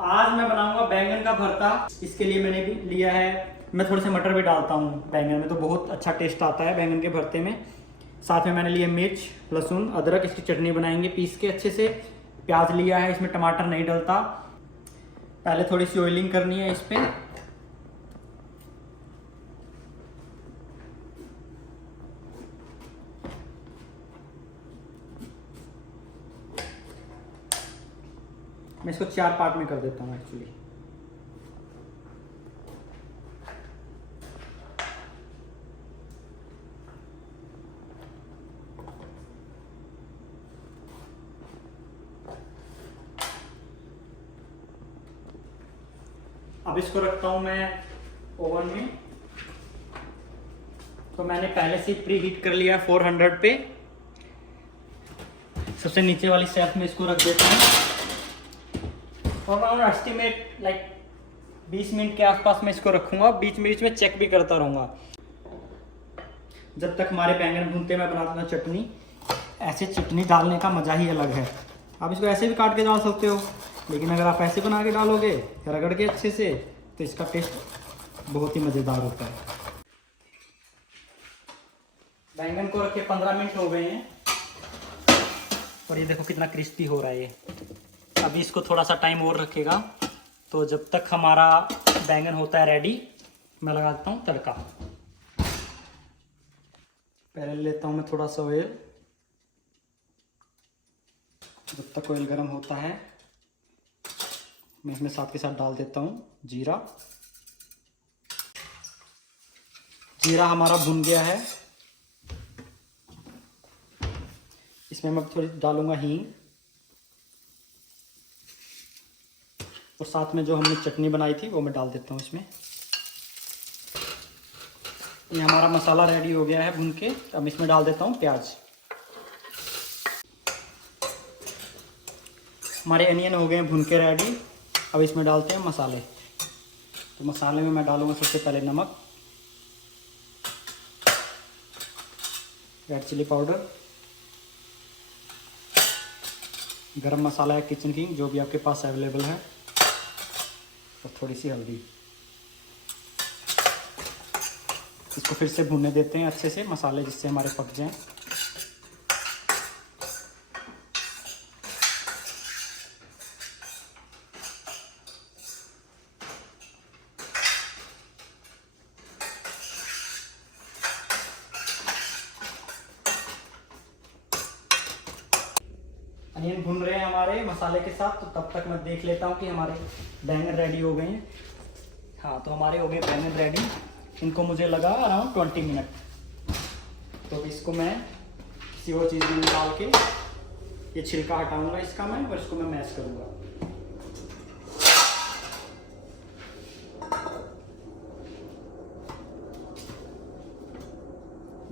आज मैं बनाऊंगा बैंगन का भरता। इसके लिए मैंने भी लिया है, मैं थोड़े से मटर भी डालता हूँ बैंगन में, तो बहुत अच्छा टेस्ट आता है बैंगन के भरते में। साथ में मैंने लिए मिर्च, लहसुन, अदरक, इसकी चटनी बनाएंगे पीस के अच्छे से। प्याज लिया है, इसमें टमाटर नहीं डलता। पहले थोड़ी सी ऑयलिंग करनी है इस पर। मैं इसको 4 पार्ट में कर देता हूँ एक्चुअली। अब इसको रखता हूँ मैं ओवन में। तो मैंने पहले से प्री हीट कर लिया है 400 पे। सबसे नीचे वाली शेल्फ में इसको रख देता हूँ और मैं एस्टिमेट लाइक 20 मिनट के आसपास में इसको रखूँगा। बीच में चेक भी करता रहूँगा जब तक हमारे बैंगन भूनते। मैं बना दूँगा चटनी। ऐसे चटनी डालने का मज़ा ही अलग है। आप इसको ऐसे भी काट के डाल सकते हो, लेकिन अगर आप ऐसे बना के डालोगे रगड़ के अच्छे से, तो इसका टेस्ट बहुत ही मज़ेदार होता है। बैंगन को रखे 15 मिनट हो गए हैं और ये देखो कितना क्रिस्पी हो रहा है ये। अभी इसको थोड़ा सा टाइम और रखेगा। तो जब तक हमारा बैंगन होता है रेडी, मैं लगा देता हूँ तड़का। पहले लेता हूँ मैं थोड़ा सा ऑयल। जब तक ऑयल गर्म होता है, मैं इसमें साथ के साथ डाल देता हूँ जीरा। जीरा हमारा भुन गया है। इसमें मैं थोड़ी डालूंगा हींग और साथ में जो हमने चटनी बनाई थी वो मैं डाल देता हूँ इसमें। ये हमारा मसाला रेडी हो गया है भून के। अब इसमें डाल देता हूँ प्याज। हमारे अनियन हो गए हैं भून के रेडी। अब इसमें डालते हैं मसाले। तो मसाले में मैं डालूंगा सबसे पहले नमक, रेड चिली पाउडर, गरम मसाला है किचन किंग, जो भी आपके पास अवेलेबल है, और थोड़ी सी हल्दी। इसको फिर से भूनने देते हैं अच्छे से मसाले, जिससे हमारे पक जाएं। अनियन भुन रहे हैं हमारे मसाले के साथ। तो तब तक मैं देख लेता हूँ कि हमारे बैंगन रेडी हो गए हैं। हाँ, तो हमारे हो गए बैंगन रेडी। इनको मुझे लगा अराउंड 20 मिनट। तो इसको मैं किसी और चीज़ में निकाल के ये छिलका हटाऊंगा इसका मैं, और इसको मैं मैश करूँगा।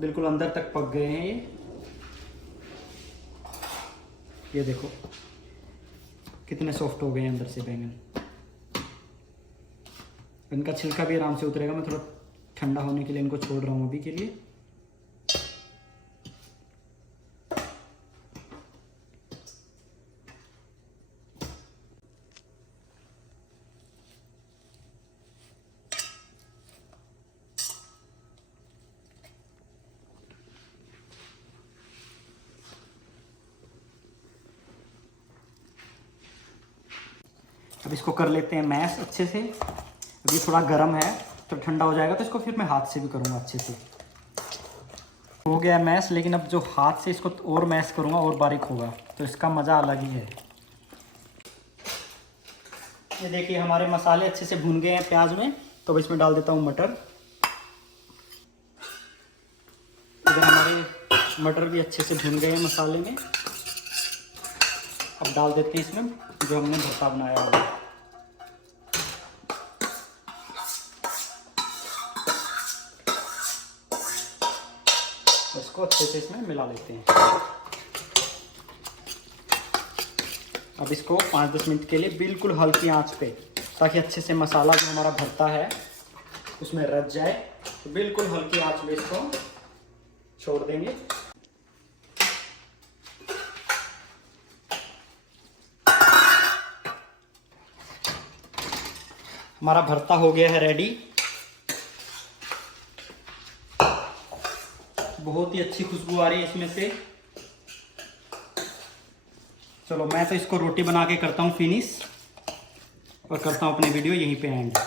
बिल्कुल अंदर तक पक गए हैं ये देखो कितने सॉफ्ट हो गए हैं अंदर से बैंगन। इनका छिलका भी आराम से उतरेगा। मैं थोड़ा ठंडा होने के लिए इनको छोड़ रहा हूँ अभी के लिए। अब इसको कर लेते हैं मैश अच्छे से। अब ये थोड़ा गर्म है, तो ठंडा हो जाएगा तो इसको फिर मैं हाथ से भी करूँगा अच्छे से। हो गया मैश, लेकिन अब जो हाथ से इसको और मैश करूँगा और बारीक होगा, तो इसका मज़ा अलग ही है। ये देखिए हमारे मसाले अच्छे से भुन गए हैं प्याज में। तो अब इसमें डाल देता हूँ मटर। इधर हमारे मटर भी अच्छे से भुन गए हैं मसाले में। अब डाल देते हैं इसमें जो हमने भरता बनाया होगा। इसको अच्छे से इसमें मिला लेते हैं। अब इसको 5-10 मिनट के लिए बिल्कुल हल्की आंच पे, ताकि अच्छे से मसाला जो हमारा भरता है उसमें रच जाए। तो बिल्कुल हल्की आंच में इसको छोड़ देंगे। हमारा भरता हो गया है रेडी। बहुत ही अच्छी खुशबू आ रही है इसमें से। चलो मैं तो इसको रोटी बना के करता हूँ फिनिश और करता हूँ अपनी वीडियो यहीं पे एंड।